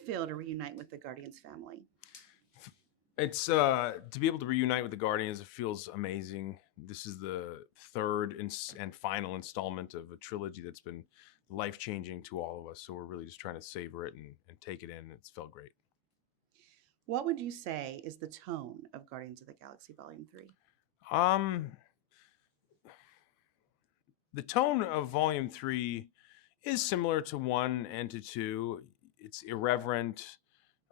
it feel to reunite with the Guardians family? It's to be able to reunite with the Guardians. It feels amazing. This is the third and final installment of a trilogy that's been life changing to all of us. So we're really just trying to savor it and take it in. It's felt great. What would you say is the tone of Guardians of the Galaxy Volume 3? Um, the tone of Volume 3 is similar to 1 and to 2. It's irreverent,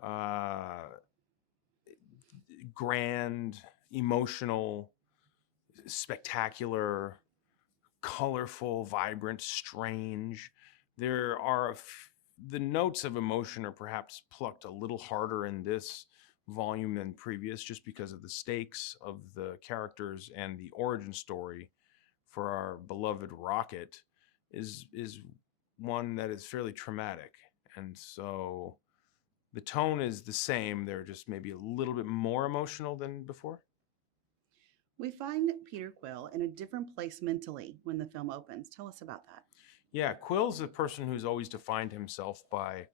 uh, grand, emotional, spectacular, colorful, vibrant, strange. There are the notes of emotion are perhaps plucked a little harder in this volume than previous, just because of the stakes of the characters and the origin story for our beloved Rocket is one that is fairly traumatic, and so the tone is the same. They're just maybe a little bit more emotional than before. We find Peter Quill in a different place mentally when the film opens. Tell us about that. Yeah, Quill's a person who's always defined himself by,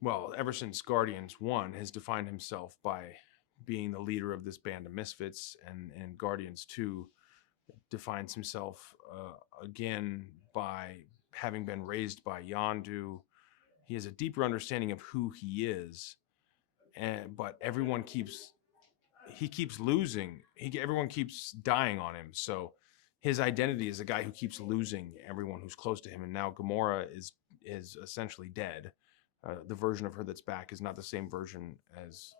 well, ever since Guardians 1, has defined himself by being the leader of this band of misfits, and Guardians 2 defines himself again by having been raised by Yondu. He has a deeper understanding of who he is, but he keeps losing. Everyone keeps dying on him. So his identity is a guy who keeps losing everyone who's close to him. And now Gamora is essentially dead. The version of her that's back is not the same version as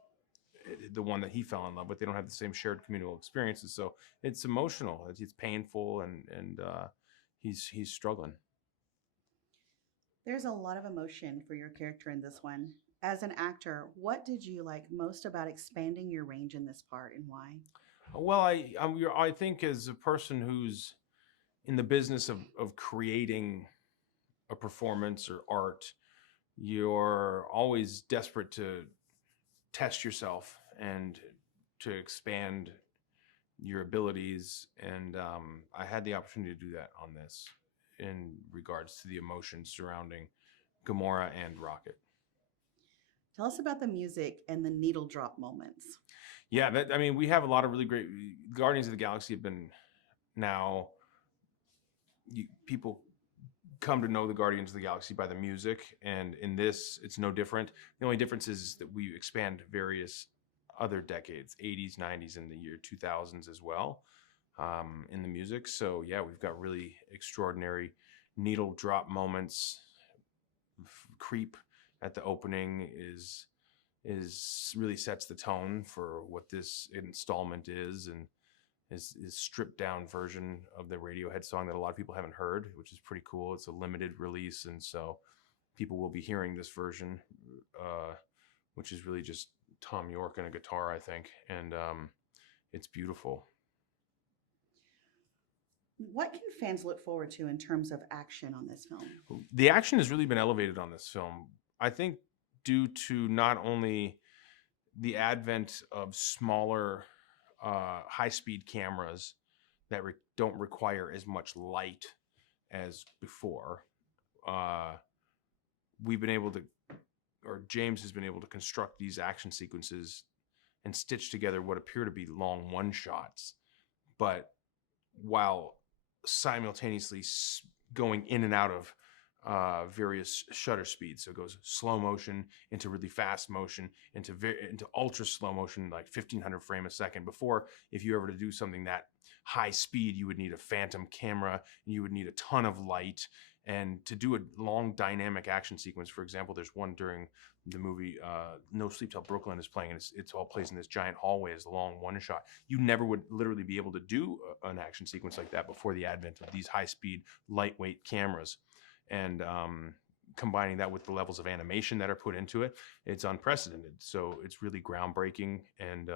the one that he fell in love with. They don't have the same shared communal experiences. So it's emotional. It's painful, and he's struggling. There's a lot of emotion for your character in this one. As an actor, what did you like most about expanding your range in this part and why? Well, I think as a person who's in the business of creating a performance or art, you're always desperate to test yourself and to expand your abilities. And I had the opportunity to do that on this in regards to the emotions surrounding Gamora and Rocket. Tell us about the music and the needle drop moments. Yeah, we have a lot of really great Guardians of the Galaxy have been now. People come to know the Guardians of the Galaxy by the music, and in this, it's no different. The only difference is that we expand various other decades, 80s, 90s, and the year 2000s as well, in the music. So yeah, we've got really extraordinary needle drop moments. Creep at the opening is really sets the tone for what this installment is, and is stripped down version of the Radiohead song that a lot of people haven't heard, which is pretty cool. It's a limited release, and so people will be hearing this version, which is really just Tom York and a guitar, I think, and it's beautiful. What can fans look forward to in terms of action on this film? The action has really been elevated on this film, I think, due to not only the advent of smaller, high-speed cameras that don't require as much light as before. We've been able to, or James has been able to construct these action sequences and stitch together what appear to be long one-shots, but while simultaneously going in and out of various shutter speeds. So it goes slow motion into really fast motion into ultra slow motion, like 1500 frame a second. Before, if you ever to do something that high speed, you would need a phantom camera, and you would need a ton of light. And to do a long dynamic action sequence, for example, there's one during the movie No Sleep Till Brooklyn is playing, and it's all plays in this giant hallway as a long one shot. You never would literally be able to do an action sequence like that before the advent of these high speed, lightweight cameras. And combining that with the levels of animation that are put into it, it's unprecedented. So it's really groundbreaking, and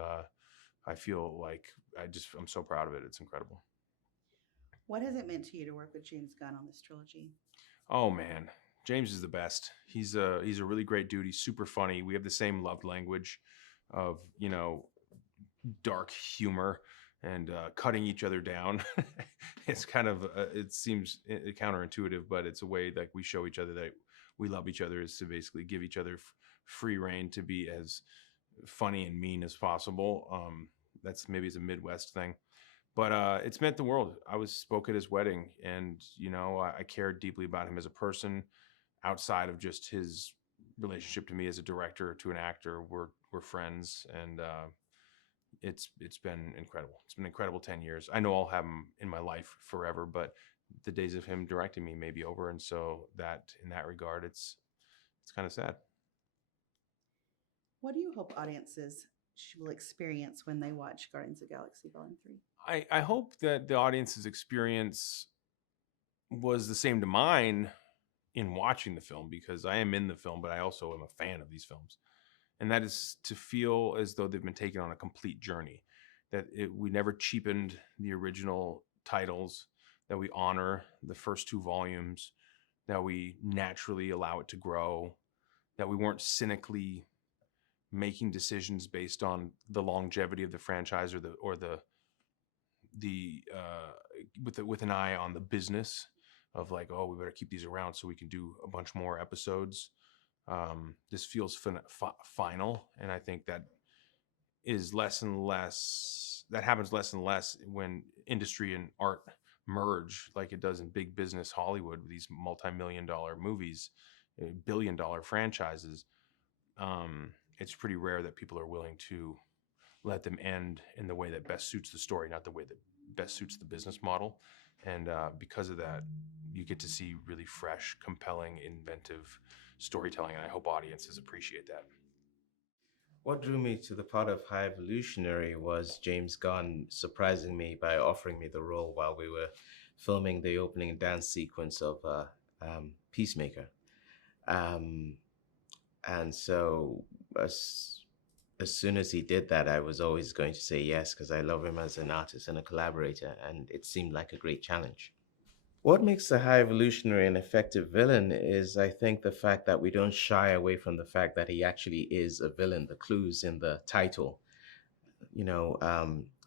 I feel like I'm so proud of it. It's incredible. What has it meant to you to work with James Gunn on this trilogy? Oh man, James is the best. He's a really great dude. He's super funny. We have the same love language of, dark humor and cutting each other down. It's kind of it seems counterintuitive, but it's a way that we show each other that we love each other is to basically give each other free reign to be as funny and mean as possible. That's maybe it's a Midwest thing, but it's meant the world. I spoke at his wedding, and I cared deeply about him as a person outside of just his relationship to me as a director to an actor. We're friends, and it's been incredible. It's been an incredible 10 years. I know I'll have him in my life forever, but the days of him directing me may be over, and so that in that regard, it's kind of sad. What do you hope audiences will experience when they watch Guardians of the Galaxy Volume 3? I hope that the audience's experience was the same to mine in watching the film, because I am in the film, but I also am a fan of these films. And that is to feel as though they've been taken on a complete journey, that we never cheapened the original titles, that we honor the first 2 volumes, that we naturally allow it to grow, that we weren't cynically making decisions based on the longevity of the franchise with an eye on the business of like, oh, we better keep these around so we can do a bunch more episodes. This feels final, and I think that is less and less. That happens less and less when industry and art merge, like it does in big business Hollywood with these multi-million-dollar movies, billion-dollar franchises. It's pretty rare that people are willing to let them end in the way that best suits the story, not the way that best suits the business model. And because of that, you get to see really fresh, compelling, inventive storytelling, and I hope audiences appreciate that. What drew me to the part of High Evolutionary was James Gunn surprising me by offering me the role while we were filming the opening dance sequence of Peacemaker. And so as soon as he did that, I was always going to say yes, because I love him as an artist and a collaborator, and it seemed like a great challenge. What makes the High Evolutionary an effective villain is, I think, the fact that we don't shy away from the fact that he actually is a villain. The clues in the title.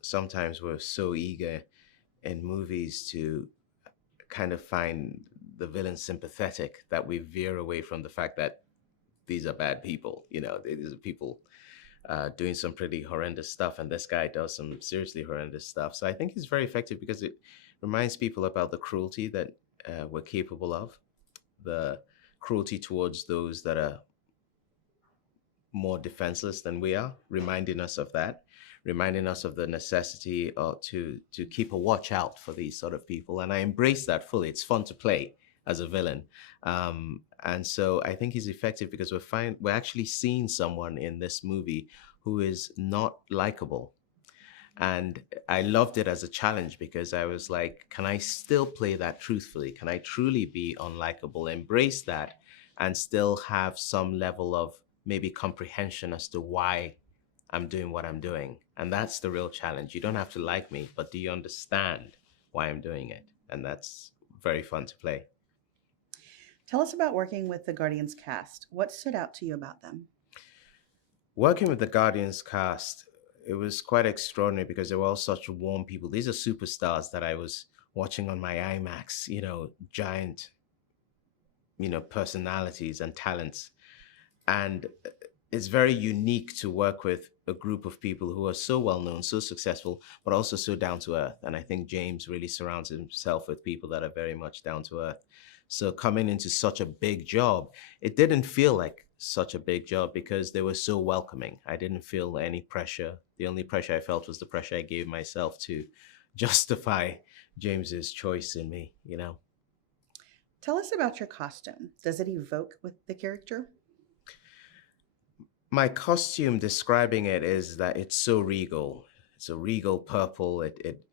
Sometimes we're so eager in movies to kind of find the villain sympathetic that we veer away from the fact that these are bad people. These are people doing some pretty horrendous stuff, and this guy does some seriously horrendous stuff. So I think he's very effective because it reminds people about the cruelty that we're capable of, the cruelty towards those that are more defenseless than we are, reminding us of that, reminding us of the necessity to keep a watch out for these sort of people. And I embrace that fully. It's fun to play as a villain. And so I think he's effective because we're actually seeing someone in this movie who is not likable. And I loved it as a challenge because I was like, can I still play that truthfully? Can I truly be unlikable, embrace that, and still have some level of maybe comprehension as to why I'm doing what I'm doing? And that's the real challenge. You don't have to like me, but do you understand why I'm doing it? And that's very fun to play. Tell us about working with the Guardians cast. What stood out to you about them? Working with the Guardians cast, it was quite extraordinary because they were all such warm people. These are superstars that I was watching on my IMAX, giant, personalities and talents. And it's very unique to work with a group of people who are so well-known, so successful, but also so down to earth. And I think James really surrounds himself with people that are very much down to earth. So coming into such a big job, it didn't feel like such a big job because they were so welcoming. I didn't feel any pressure. The only pressure I felt was the pressure I gave myself to justify James's choice in me, Tell us about your costume. Does it evoke with the character? My costume, describing it, is that it's so regal. It's a regal purple. It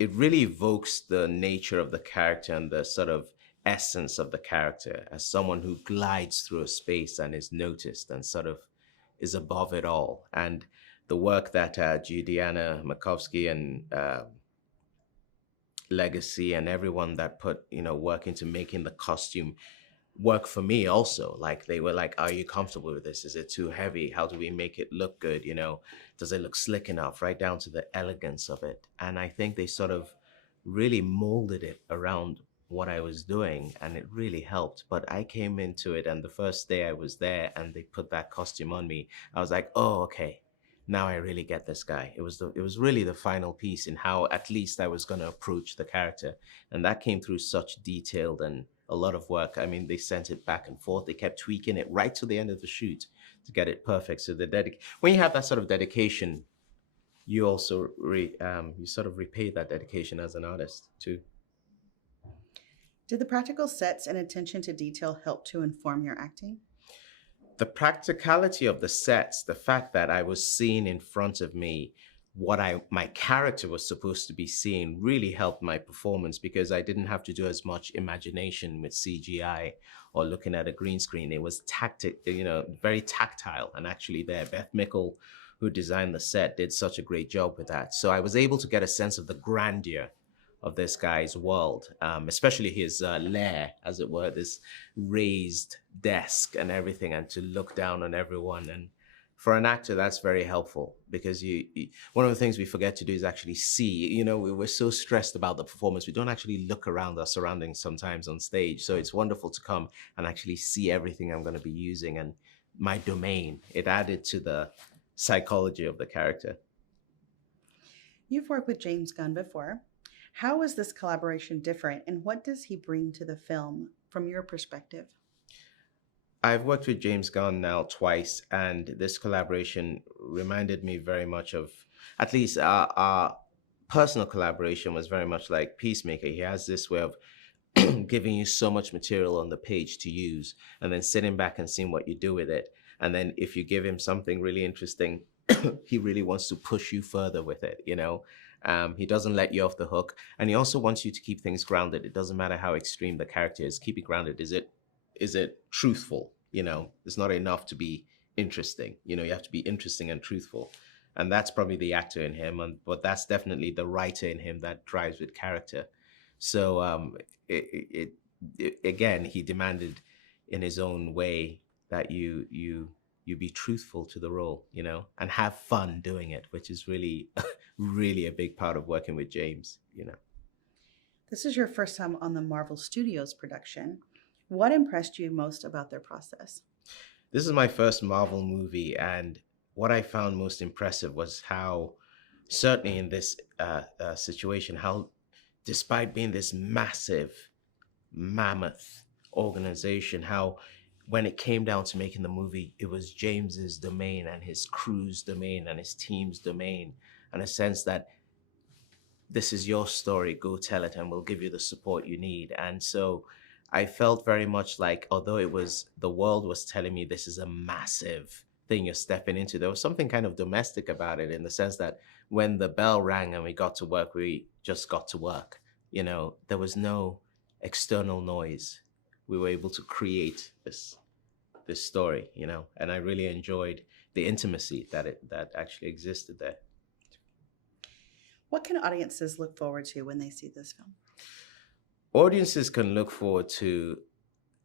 really evokes the nature of the character and the sort of essence of the character as someone who glides through a space and is noticed and sort of is above it all. And the work that Judiana Makovsky and Legacy and everyone that put work into making the costume work for me also. Like they were like, are you comfortable with this? Is it too heavy? How do we make it look good? Does it look slick enough? Right down to the elegance of it. And I think they sort of really molded it around what I was doing, and it really helped. But I came into it, and the first day I was there and they put that costume on me, I was like, oh, okay, now I really get this guy. It was really the final piece in how at least I was going to approach the character, and that came through such detailed and a lot of work. I mean, they sent it back and forth. They kept tweaking it right to the end of the shoot to get it perfect. So when you have that sort of dedication, you also you sort of repay that dedication as an artist too. Did the practical sets and attention to detail help to inform your acting? The practicality of the sets, the fact that I was seeing in front of me what my character was supposed to be seeing, really helped my performance, because I didn't have to do as much imagination with CGI or looking at a green screen. It was very tactile and actually there. Beth Mickle, who designed the set, did such a great job with that. So I was able to get a sense of the grandeur of this guy's world, especially his lair, as it were, this raised desk and everything, and to look down on everyone. And for an actor, that's very helpful, because one of the things we forget to do is actually see. We're so stressed about the performance, we don't actually look around our surroundings sometimes on stage. So it's wonderful to come and actually see everything I'm going to be using and my domain. It added to the psychology of the character. You've worked with James Gunn before. How is this collaboration different, and what does he bring to the film from your perspective? I've worked with James Gunn now twice, and this collaboration reminded me very much of, at least our personal collaboration was very much like Peacemaker. He has this way of giving you so much material on the page to use, and then sitting back and seeing what you do with it. And then if you give him something really interesting, he really wants to push you further with it, He doesn't let you off the hook. And he also wants you to keep things grounded. It doesn't matter how extreme the character is. Keep it grounded. Is it truthful? It's not enough to be interesting. You have to be interesting and truthful. And that's probably the actor in him. But that's definitely the writer in him that drives with character. So again, he demanded in his own way that you be truthful to the role, and have fun doing it, which is really, really a big part of working with James, This is your first time on the Marvel Studios production. What impressed you most about their process? This is my first Marvel movie, and what I found most impressive was how, certainly in this situation, how despite being this massive, mammoth organization, how when it came down to making the movie, it was James's domain and his crew's domain and his team's domain, and a sense that this is your story, go tell it, and we'll give you the support you need. And so I felt very much like, although the world was telling me this is a massive thing you're stepping into, there was something kind of domestic about it, in the sense that when the bell rang and we got to work, we just got to work. There was no external noise. We were able to create this story, and I really enjoyed the intimacy that actually existed there. What can audiences look forward to when they see this film? Audiences can look forward to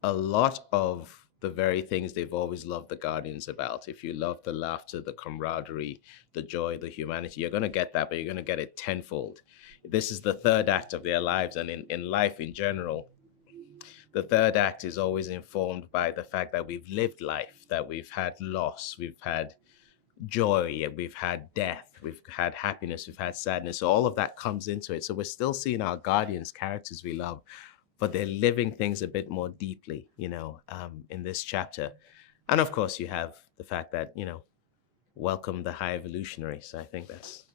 a lot of the very things they've always loved the Guardians about. If you love the laughter, the camaraderie, the joy, the humanity, you're going to get that, but you're going to get it tenfold. This is the third act of their lives, and in life in general, the third act is always informed by the fact that we've lived life, that we've had loss, we've had joy, we've had death, we've had happiness, we've had sadness. So all of that comes into it. So we're still seeing our Guardians, characters we love, but they're living things a bit more deeply, in this chapter. And of course, you have the fact that, welcome the High Evolutionary. So I think that's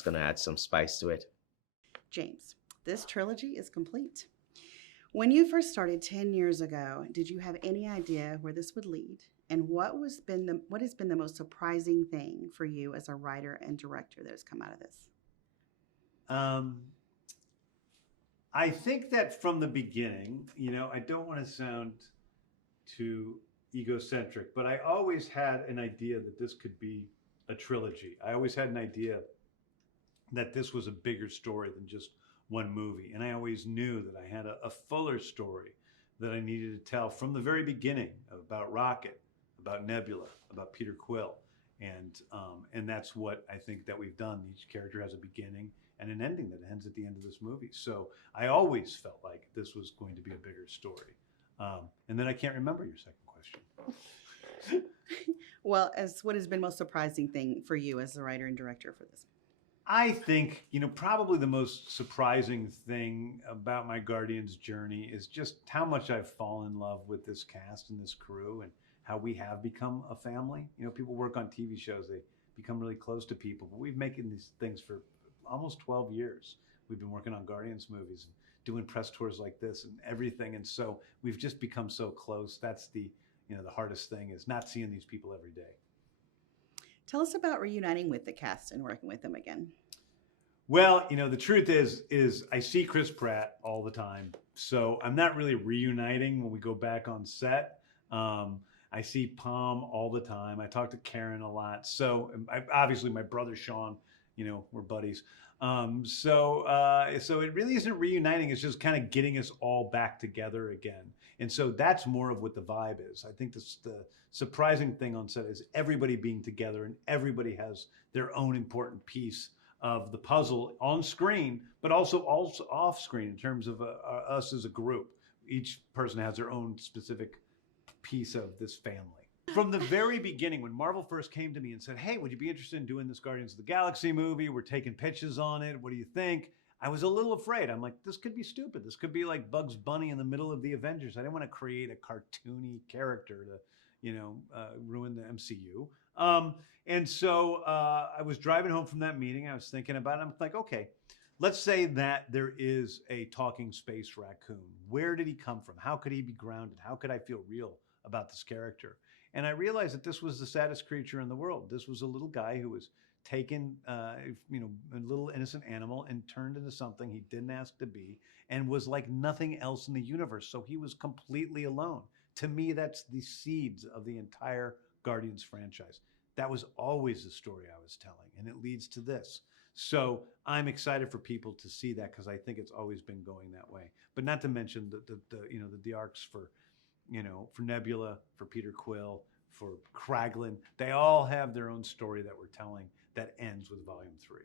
going to add some spice to it. James, this trilogy is complete. When you first started 10 years ago, did you have any idea where this would lead? And what has been the most surprising thing for you as a writer and director that has come out of this? I think that from the beginning, I don't want to sound too egocentric, but I always had an idea that this could be a trilogy. I always had an idea that this was a bigger story than just one movie. And I always knew that I had a fuller story that I needed to tell from the very beginning, about Rocket, about Nebula, about Peter Quill. And that's what I think that we've done. Each character has a beginning and an ending that ends at the end of this movie. So I always felt like this was going to be a bigger story. And then I can't remember your second question. Well, as what has been most surprising thing for you as the writer and director for this? I think, probably the most surprising thing about my Guardians journey is just how much I've fallen in love with this cast and this crew, and how we have become a family. People work on TV shows, they become really close to people, but we've making these things for almost 12 years. We've been working on Guardians movies and doing press tours like this and everything. And so we've just become so close. That's the hardest thing, is not seeing these people every day. Tell us about reuniting with the cast and working with them again. Well, the truth is I see Chris Pratt all the time. So I'm not really reuniting when we go back on set. I see Pom all the time. I talk to Karen a lot. So obviously my brother Sean, we're buddies. So it really isn't reuniting. It's just kind of getting us all back together again. And so that's more of what the vibe is. I think the surprising thing on set is everybody being together, and everybody has their own important piece of the puzzle on screen, but also off screen in terms of us as a group. Each person has their own specific piece of this family. From the very beginning, when Marvel first came to me and said, hey, would you be interested in doing this Guardians of the Galaxy movie? We're taking pitches on it. What do you think? I was a little afraid. I'm like, this could be stupid. This could be like Bugs Bunny in the middle of the Avengers. I didn't want to create a cartoony character to, ruin the MCU. And so I was driving home from that meeting. I was thinking about it. I'm like, okay, let's say that there is a talking space raccoon. Where did he come from? How could he be grounded? How could I feel real about this character? And I realized that this was the saddest creature in the world. This was a little guy who was taken, a little innocent animal and turned into something he didn't ask to be, and was like nothing else in the universe. So he was completely alone. To me, that's the seeds of the entire Guardians franchise. That was always the story I was telling, and it leads to this. So I'm excited for people to see that, because I think it's always been going that way. But not to mention the arcs for Nebula, for Peter Quill, for Kraglin. They all have their own story that we're telling that ends with Volume 3.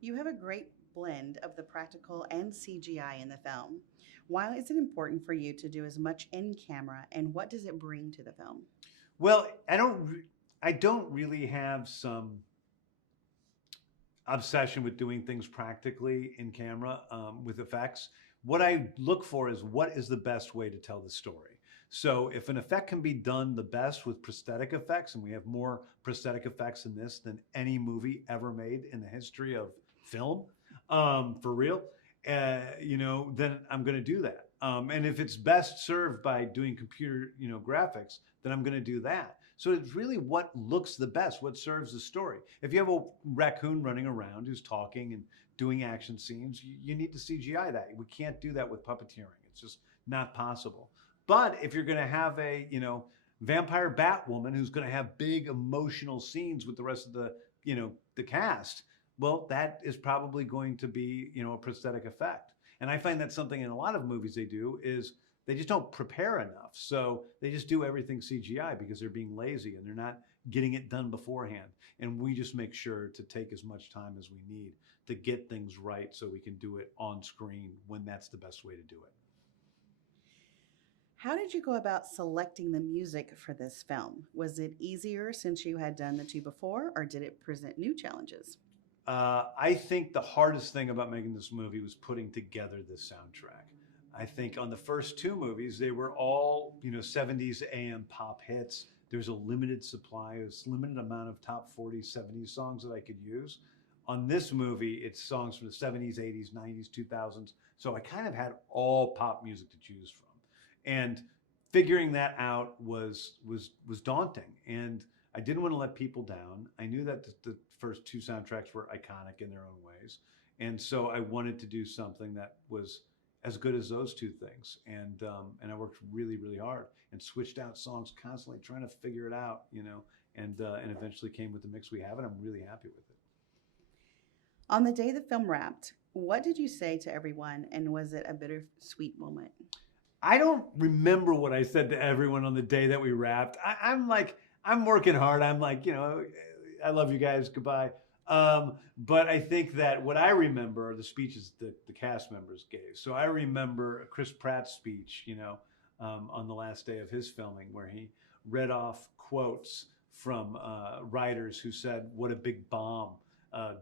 You have a great blend of the practical and CGI in the film. Why is it important for you to do as much in camera, and what does it bring to the film? Well, I don't really have some obsession with doing things practically in camera with effects. What I look for is, what is the best way to tell the story? So if an effect can be done the best with prosthetic effects, and we have more prosthetic effects in this than any movie ever made in the history of film, for real, then I'm going to do that. And if it's best served by doing computer, graphics, then I'm going to do that. So it's really what looks the best, what serves the story. If you have a raccoon running around who's talking and doing action scenes, you need to CGI that. We can't do that with puppeteering. It's just not possible. But if you're going to have a, vampire Batwoman who's going to have big emotional scenes with the rest of the, the cast, well, that is probably going to be, a prosthetic effect. And I find that something in a lot of movies they do is they just don't prepare enough. So they just do everything CGI because they're being lazy and they're not getting it done beforehand. And we just make sure to take as much time as we need to get things right so we can do it on screen when that's the best way to do it. How did you go about selecting the music for this film? Was it easier since you had done the two before, or did it present new challenges? I think the hardest thing about making this movie was putting together this soundtrack. I think on the first two movies, they were all, 70s AM pop hits. There's a limited supply, there's a limited amount of top 40s, 70s songs that I could use. On this movie, it's songs from the 70s, 80s, 90s, 2000s. So I kind of had all pop music to choose from. And figuring that out was daunting. And I didn't want to let people down. I knew that the first two soundtracks were iconic in their own ways. And so I wanted to do something that was as good as those two things. And I worked really, really hard and switched out songs constantly, trying to figure it out, and eventually came with the mix we have, and I'm really happy with it. On the day the film wrapped, what did you say to everyone, and was it a bittersweet moment? I don't remember what I said to everyone on the day that we wrapped. I'm working hard. I'm like, I love you guys. Goodbye. But I think that what I remember are the speeches that the cast members gave. So I remember Chris Pratt's speech, on the last day of his filming, where he read off quotes from writers who said what a big bomb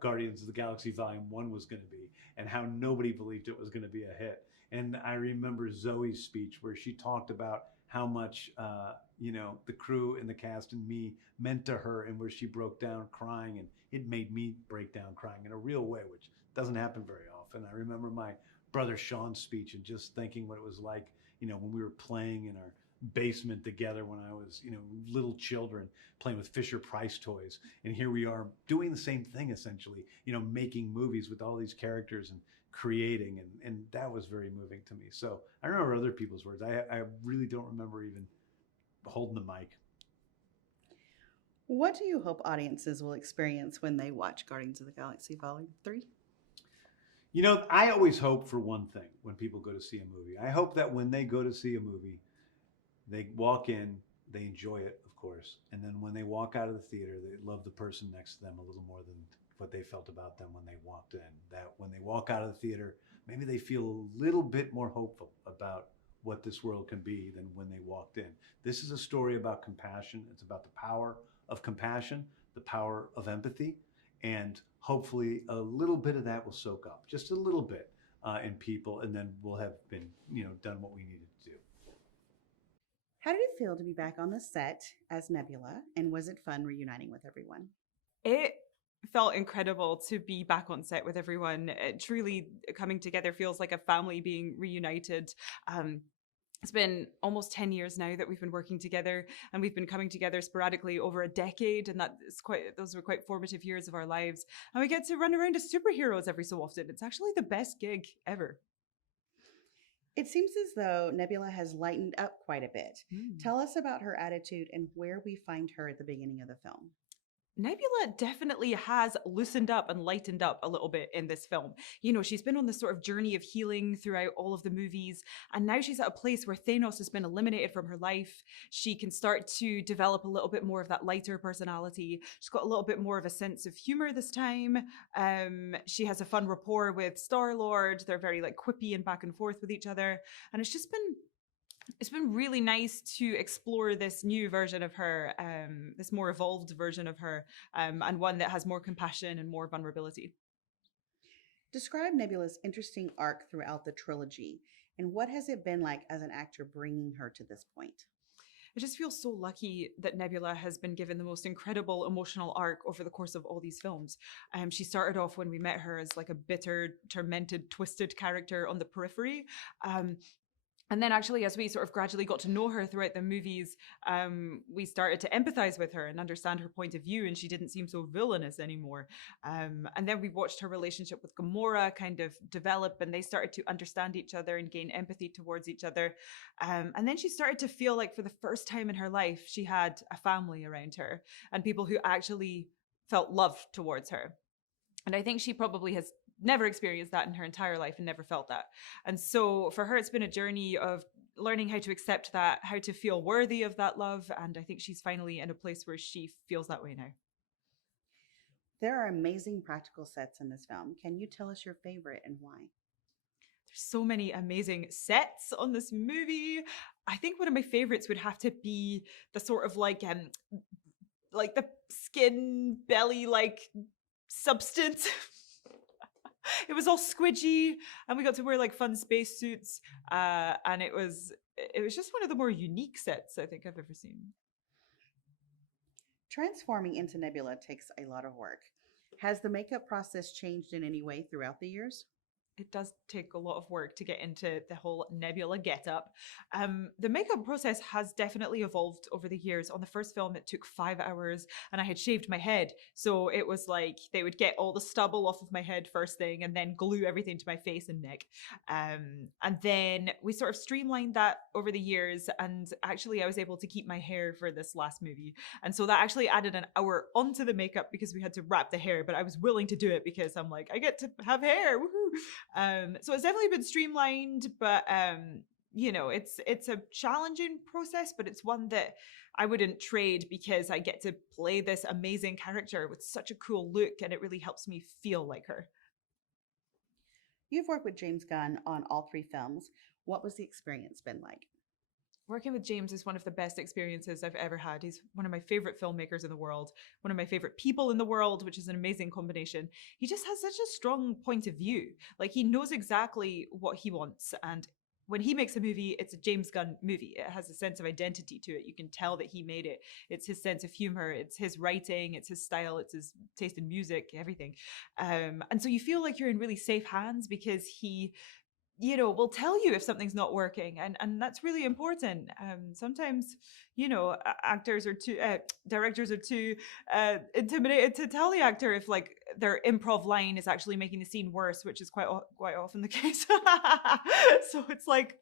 Guardians of the Galaxy Volume 1 was going to be, and how nobody believed it was going to be a hit. And I remember Zoe's speech where she talked about how much, the crew and the cast and me meant to her, and where she broke down crying, and it made me break down crying in a real way, which doesn't happen very often. I remember my brother Sean's speech and just thinking what it was like, when we were playing in our basement together when I was, little children playing with Fisher Price toys. And here we are doing the same thing, essentially, making movies with all these characters and creating. And that was very moving to me. So I remember other people's words. I really don't remember even holding the mic. What do you hope audiences will experience when they watch Guardians of the Galaxy Volume 3? I always hope for one thing when people go to see a movie. I hope that when they go to see a movie, they walk in, they enjoy it, of course, and then when they walk out of the theater, they love the person next to them a little more than what they felt about them when they walked in. That when they walk out of the theater, maybe they feel a little bit more hopeful about what this world can be than when they walked in. This is a story about compassion. It's about the power of compassion, the power of empathy, and hopefully a little bit of that will soak up, just a little bit in people, and then we'll have been, done what we needed to do. How did it feel to be back on the set as Nebula, and was it fun reuniting with everyone? It felt incredible to be back on set with everyone. It truly coming together feels like a family being reunited. It's been almost 10 years now that we've been working together, and we've been coming together sporadically over a decade, and those were quite formative years of our lives. And we get to run around as superheroes every so often. It's actually the best gig ever. It seems as though Nebula has lightened up quite a bit. Tell us about her attitude and where we find her at the beginning of the film. Nebula definitely has loosened up and lightened up a little bit in this film. She's been on this sort of journey of healing throughout all of the movies, and now she's at a place where Thanos has been eliminated from her life. She can start to develop a little bit more of that lighter personality. She's got a little bit more of a sense of humor this time. She has a fun rapport with Star-Lord. They're very quippy and back and forth with each other, and it's been really nice to explore this new version of her, this more evolved version of her, and one that has more compassion and more vulnerability. Describe Nebula's interesting arc throughout the trilogy, and what has it been like as an actor bringing her to this point? I just feel so lucky that Nebula has been given the most incredible emotional arc over the course of all these films. She started off when we met her as a bitter, tormented, twisted character on the periphery. And then actually, as we sort of gradually got to know her throughout the movies, we started to empathize with her and understand her point of view, and she didn't seem so villainous anymore. And then we watched her relationship with Gamora kind of develop, and they started to understand each other and gain empathy towards each other. And then she started to feel like for the first time in her life, she had a family around her and people who actually felt love towards her. And I think she probably has never experienced that in her entire life and never felt that. And so for her, it's been a journey of learning how to accept that, how to feel worthy of that love. And I think she's finally in a place where she feels that way now. There are amazing practical sets in this film. Can you tell us your favorite and why? There's so many amazing sets on this movie. I think one of my favorites would have to be the sort of the skin belly substance. It was all squidgy, and we got to wear fun space suits, and it was just one of the more unique sets I think I've ever seen. Transforming into Nebula takes a lot of work. Has the makeup process changed in any way throughout the years? It does take a lot of work to get into the whole Nebula getup. The makeup process has definitely evolved over the years. On the first film, it took 5 hours, and I had shaved my head. So it was they would get all the stubble off of my head first thing, and then glue everything to my face and neck. And then we sort of streamlined that over the years, and actually I was able to keep my hair for this last movie. And so that actually added an hour onto the makeup because we had to wrap the hair, but I was willing to do it because I'm I get to have hair, woohoo! So it's definitely been streamlined, but it's a challenging process, but it's one that I wouldn't trade because I get to play this amazing character with such a cool look, and it really helps me feel like her. You've worked with James Gunn on all 3 films. What was the experience been like? Working with James is one of the best experiences I've ever had. He's one of my favorite filmmakers in the world, one of my favorite people in the world, which is an amazing combination. He just has such a strong point of view. Like, he knows exactly what he wants. And when he makes a movie, it's a James Gunn movie. It has a sense of identity to it. You can tell that he made it. It's his sense of humor. It's his writing. It's his style. It's his taste in music, everything. And so you feel like you're in really safe hands because he will tell you if something's not working, and that's really important. Sometimes, actors are too, directors are too intimidated to tell the actor if like their improv line is actually making the scene worse, which is quite often the case. So it's like,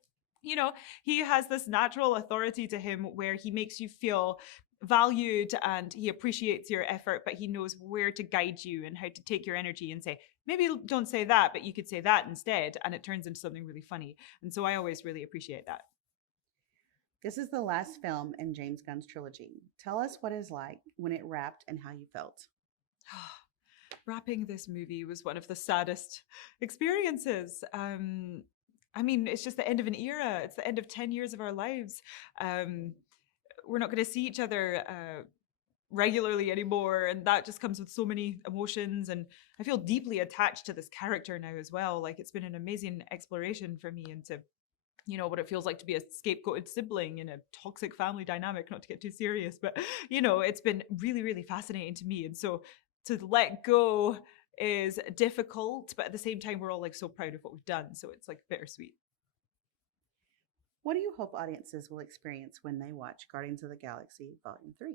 he has this natural authority to him where he makes you feel valued and he appreciates your effort, but he knows where to guide you and how to take your energy and say, maybe don't say that, but you could say that instead. And it turns into something really funny. And so I always really appreciate that. This is the last film in James Gunn's trilogy. Tell us what it's like when it wrapped and how you felt. Wrapping this movie was one of the saddest experiences. It's just the end of an era. It's the end of 10 years of our lives. We're not going to see each other regularly anymore, and that just comes with so many emotions, and I feel deeply attached to this character now as well. Like, it's been an amazing exploration for me into what it feels like to be a scapegoated sibling in a toxic family dynamic, not to get too serious, but it's been really, really fascinating to me. And so to let go is difficult, but at the same time we're all like so proud of what we've done, so it's like bittersweet. What do you hope audiences will experience when they watch Guardians of the Galaxy Volume 3?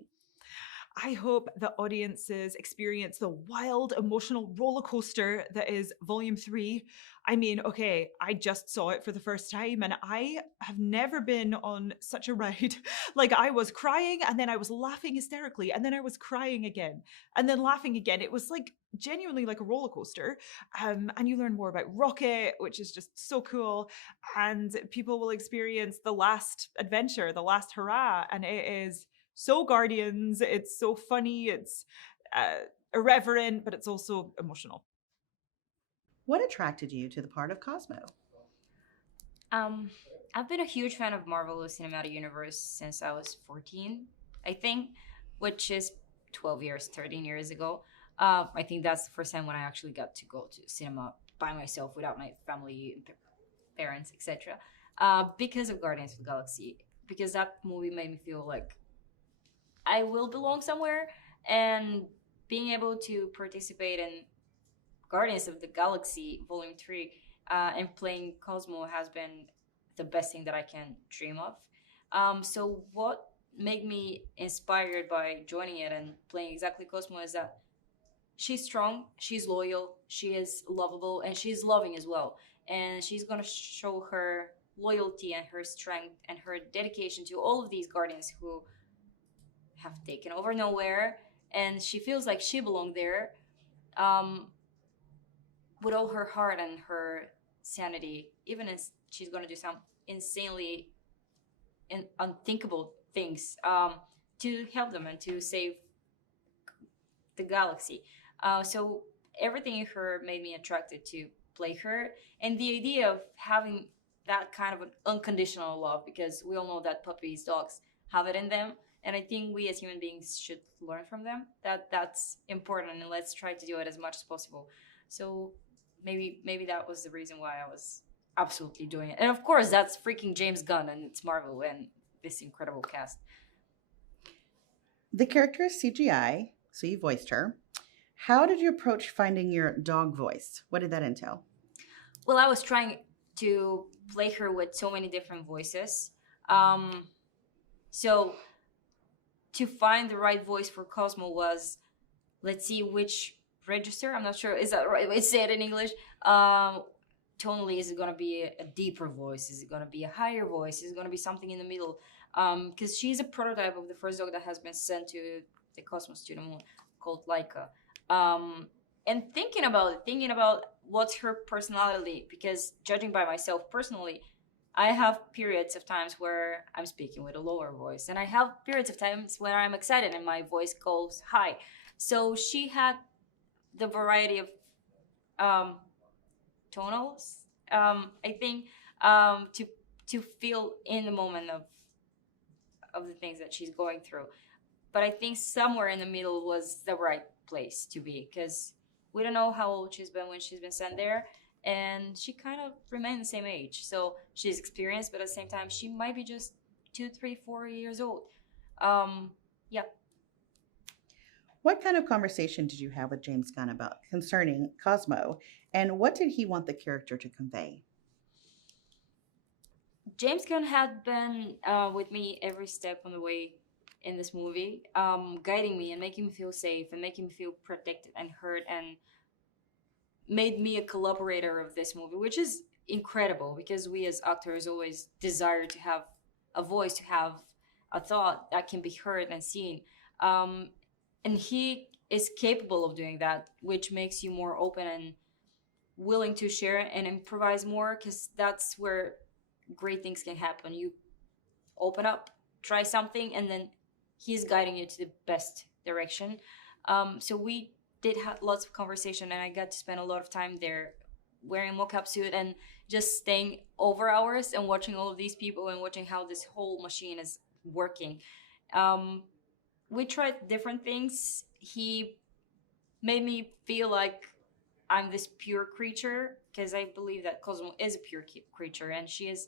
I hope the audiences experience the wild emotional roller coaster that is Volume 3. I mean, okay, I just saw it for the first time and I have never been on such a ride. Like, I was crying and then I was laughing hysterically and then I was crying again and then laughing again. It was like genuinely like a roller coaster. And you learn more about Rocket, which is just so cool. And people will experience the last adventure, the last hurrah. And it is so Guardians. It's so funny. It's irreverent, but it's also emotional. What attracted you to the part of Cosmo? I've been a huge fan of Marvel Cinematic Universe since I was 14, I think, which is 13 years ago. I think that's the first time when I actually got to go to cinema by myself without my family, parents, etc. Because of Guardians of the Galaxy, because that movie made me feel like I will belong somewhere, and being able to participate in Guardians of the Galaxy Volume 3 and playing Cosmo has been the best thing that I can dream of. So what made me inspired by joining it and playing exactly Cosmo is that she's strong, she's loyal, she is lovable, and she's loving as well. And she's going to show her loyalty and her strength and her dedication to all of these Guardians who have taken over nowhere, and she feels like she belonged there with all her heart and her sanity, even as she's going to do some insanely unthinkable things to help them and to save the galaxy. So everything in her made me attracted to play her, and the idea of having that kind of an unconditional love, because we all know that puppies, dogs have it in them. And I think we as human beings should learn from them that's important, and let's try to do it as much as possible. So maybe that was the reason why I was absolutely doing it. And of course, that's freaking James Gunn, and it's Marvel and this incredible cast. The character is CGI, so you voiced her. How did you approach finding your dog voice? What did that entail? Well, I was trying to play her with so many different voices. So to find the right voice for Cosmo was, let's see which register, I'm not sure, is that right way to say it in English? Tonally, is it going to be a deeper voice? Is it going to be a higher voice? Is it going to be something in the middle? Because she's a prototype of the first dog that has been sent to the Cosmos, to the moon, called Laika. And thinking about what's her personality, because judging by myself personally, I have periods of times where I'm speaking with a lower voice, and I have periods of times when I'm excited and my voice goes high. So she had the variety of tonals, I think, to feel in the moment of the things that she's going through. But I think somewhere in the middle was the right place to be, because we don't know how old she's been when she's been sent there, and she kind of remained the same age. So she's experienced, but at the same time, she might be just 2, 3, 4 years old. Yeah. What kind of conversation did you have with James Gunn about concerning Cosmo, and what did he want the character to convey? James Gunn had been with me every step on the way in this movie, guiding me and making me feel safe and making me feel protected and heard, and made me a collaborator of this movie, which is incredible because we as actors always desire to have a voice, to have a thought that can be heard and seen. And he is capable of doing that, which makes you more open and willing to share and improvise more, because that's where great things can happen. You open up, try something, and then he's guiding you to the best direction. So we did have lots of conversation, and I got to spend a lot of time there wearing a mocap suit and just staying over hours and watching all of these people and watching how this whole machine is working. We tried different things. He made me feel like I'm this pure creature, because I believe that Cosmo is a pure creature, and she is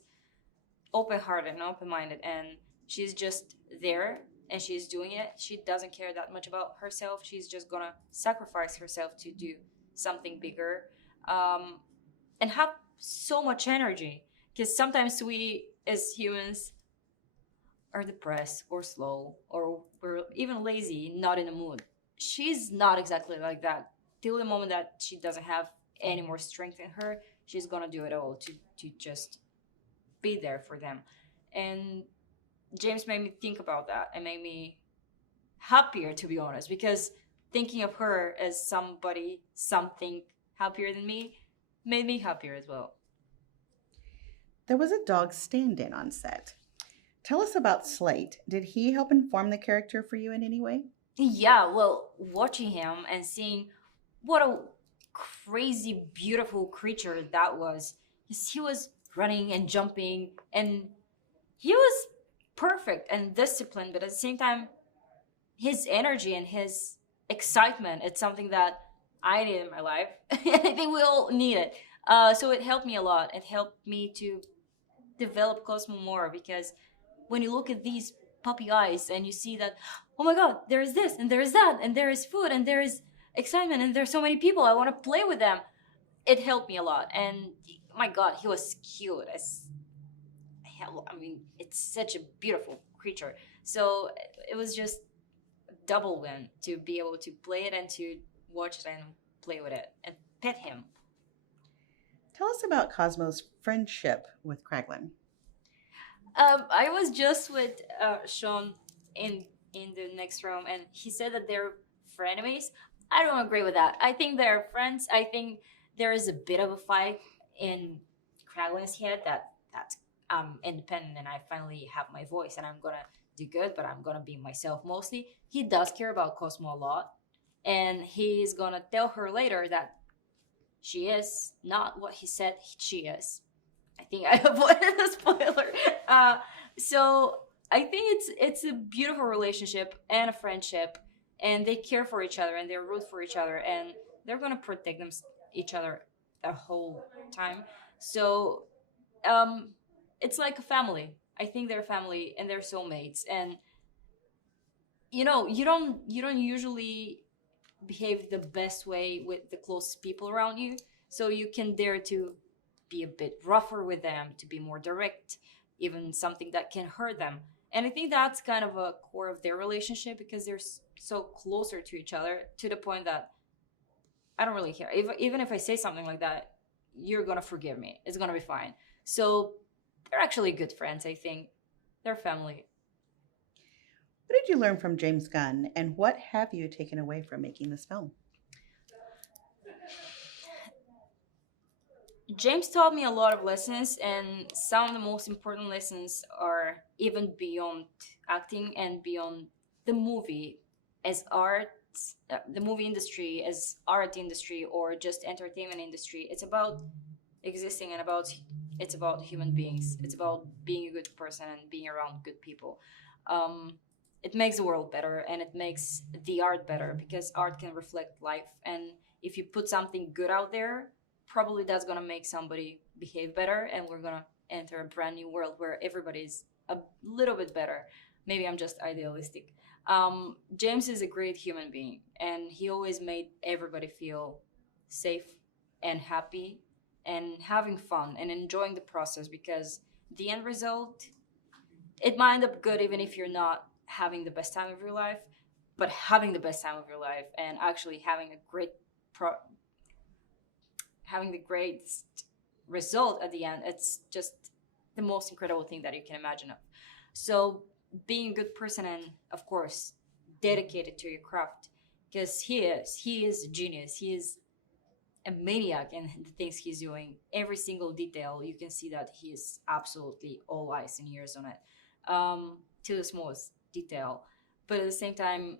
open-hearted and open-minded, and she's just there and she's doing it. She doesn't care that much about herself. She's just gonna sacrifice herself to do something bigger, and have so much energy, because sometimes we as humans are depressed or slow, or we're even lazy, not in the mood. She's not exactly like that. Till the moment that she doesn't have any more strength in her, she's gonna do it all to just be there for them. And James made me think about that and made me happier, to be honest, because thinking of her as something happier than me made me happier as well. There was a dog stand-in on set. Tell us about Slate. Did he help inform the character for you in any way? Yeah, well, watching him and seeing what a crazy, beautiful creature that was. He was running and jumping, and he was perfect and disciplined, but at the same time, his energy and his excitement, it's something that I need in my life. And I think we all need it. So it helped me a lot. It helped me to develop Cosmo more, because when you look at these puppy eyes and you see that, oh my god, there is this and there is that and there is food and there is excitement and there's so many people, I want to play with them. It helped me a lot. And my god, he was cute as hell. I mean, it's such a beautiful creature. So it was just a double win to be able to play it and to watch it and play with it and pet him. Tell us about Cosmo's friendship with Kraglin. I was just with Sean in the next room, and he said that they're frenemies. I don't agree with that. I think they're friends. I think there is a bit of a fight in Kraglin's head that I'm independent and I finally have my voice and I'm gonna do good, but I'm gonna be myself mostly. He does care about Cosmo a lot, and he's gonna tell her later that she is not what he said she is. I think I avoided the spoiler. So I think it's a beautiful relationship and a friendship, and they care for each other and they root for each other, and they're gonna protect each other the whole time. So it's like a family. I think they're family and they're soulmates, and you don't usually behave the best way with the closest people around you, so you can dare to be a bit rougher with them, to be more direct, even something that can hurt them. And I think that's kind of a core of their relationship, because they're so closer to each other, to the point that I don't really care. Even if I say something like that, you're gonna forgive me. It's gonna be fine. So they're actually good friends, I think. They're family. What did you learn from James Gunn, and what have you taken away from making this film? James taught me a lot of lessons, and some of the most important lessons are even beyond acting and beyond the movie as art, the movie industry as art industry or just entertainment industry. It's about existing and it's about human beings. It's about being a good person and being around good people. It makes the world better and it makes the art better because art can reflect life. And if you put something good out there, probably that's going to make somebody behave better, and we're going to enter a brand new world where everybody's a little bit better. Maybe I'm just idealistic. James is a great human being, and he always made everybody feel safe and happy and having fun and enjoying the process, because the end result, it might end up good even if you're not having the best time of your life, but having the best time of your life and actually having having the greatest result at the end, it's just the most incredible thing that you can imagine of. So being a good person and, of course, dedicated to your craft, because he is a genius. He is a maniac in the things he's doing. Every single detail, you can see that he is absolutely all eyes and ears on it, to the smallest detail. But at the same time,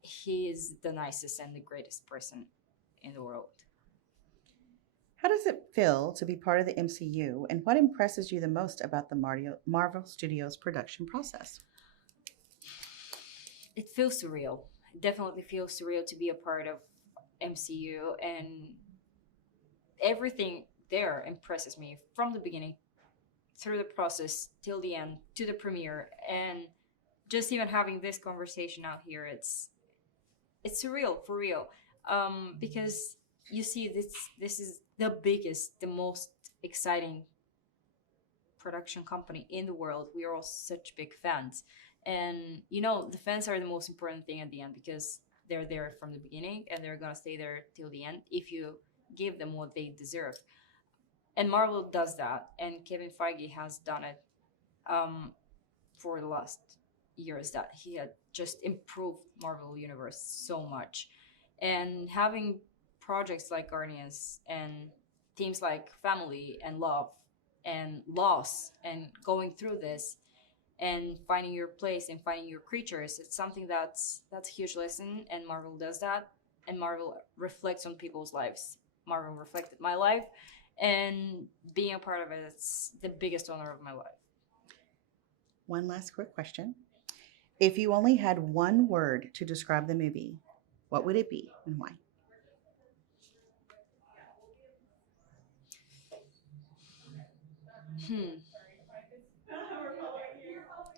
he is the nicest and the greatest person in the world. How does it feel to be part of the MCU, and what impresses you the most about the Marvel Studios production process? It feels surreal. It definitely feels surreal to be a part of MCU, and everything there impresses me from the beginning through the process till the end to the premiere. And just even having this conversation out here, it's surreal for real, because you see this is the biggest, the most exciting production company in the world. We are all such big fans, and the fans are the most important thing at the end, because they're there from the beginning and they're gonna stay there till the end if you give them what they deserve. And Marvel does that, and Kevin Feige has done it for the last years, that he had just improved Marvel Universe so much. And having projects like Guardians and themes like family and love and loss and going through this and finding your place and finding your creatures, it's something that's a huge lesson, and Marvel does that, and Marvel reflects on people's lives. Marvel reflected my life, and being a part of it, it's the biggest honor of my life. One last quick question. If you only had one word to describe the movie, what would it be and why?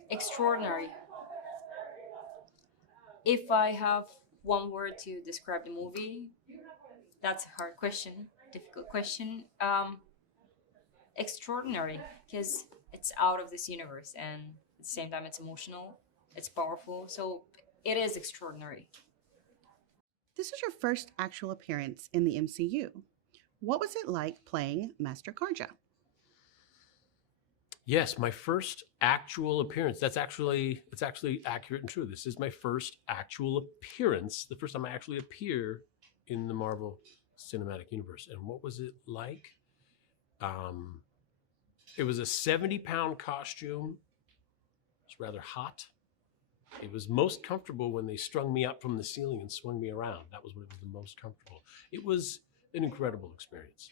Extraordinary. If I have one word to describe the movie, that's a hard question, difficult question. Extraordinary, because it's out of this universe, and at the same time it's emotional, it's powerful, so it is extraordinary. This is your first actual appearance in the MCU. What was it like playing Master Karja? Yes, my first actual appearance. It's actually accurate and true. This is my first actual appearance, the first time I actually appear in the Marvel Cinematic Universe. And what was it like? It was a 70-pound costume. It's rather hot. It was most comfortable when they strung me up from the ceiling and swung me around. That was when it was the most comfortable. It was an incredible experience.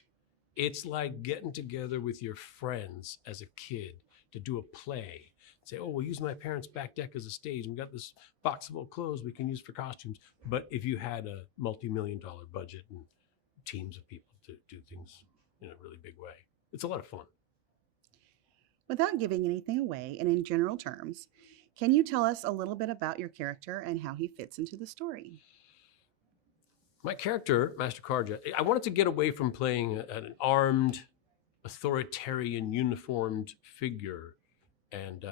It's like getting together with your friends as a kid to do a play. Say, oh, we'll use my parents' back deck as a stage. We got this box of old clothes we can use for costumes. But if you had a multi-million-dollar budget and teams of people to do things in a really big way, it's a lot of fun. Without giving anything away, and in general terms, can you tell us a little bit about your character and how he fits into the story? My character, Master Karja, I wanted to get away from playing an armed, authoritarian, uniformed figure and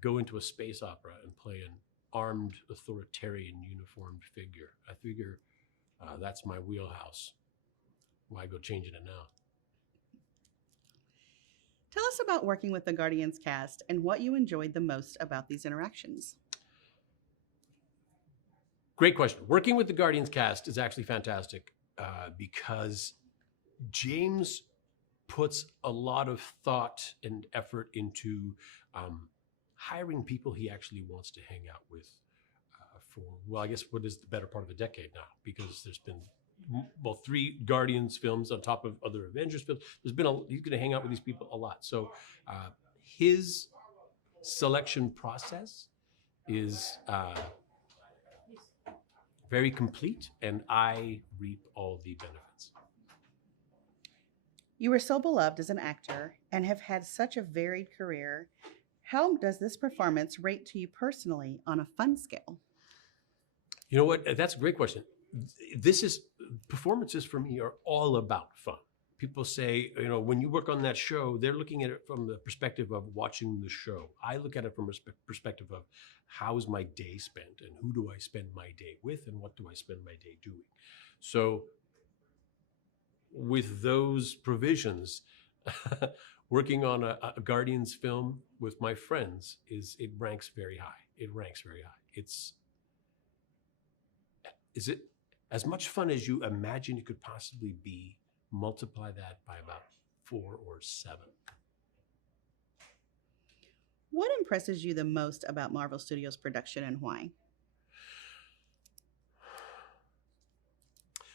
go into a space opera and play an armed, authoritarian, uniformed figure. I figure that's my wheelhouse. Why go changing it now? Tell us about working with the Guardians cast and what you enjoyed the most about these interactions. Great question. Working with the Guardians cast is actually fantastic because James puts a lot of thought and effort into hiring people he actually wants to hang out with for, well, I guess what is the better part of a decade now, because there's been, well, 3 Guardians films on top of other Avengers films. He's going to hang out with these people a lot. So his selection process is very complete, and I reap all the benefits. You were so beloved as an actor and have had such a varied career. How does this performance rate to you personally on a fun scale? You know what? That's a great question. Performances for me are all about fun. People say, when you work on that show, they're looking at it from the perspective of watching the show. I look at it from a perspective of how is my day spent, and who do I spend my day with, and what do I spend my day doing? So with those provisions, working on a Guardians film with my friends it ranks very high. It ranks very high. Is it as much fun as you imagine it could possibly be? Multiply that by about 4 or 7. What impresses you the most about Marvel Studios' production, and why?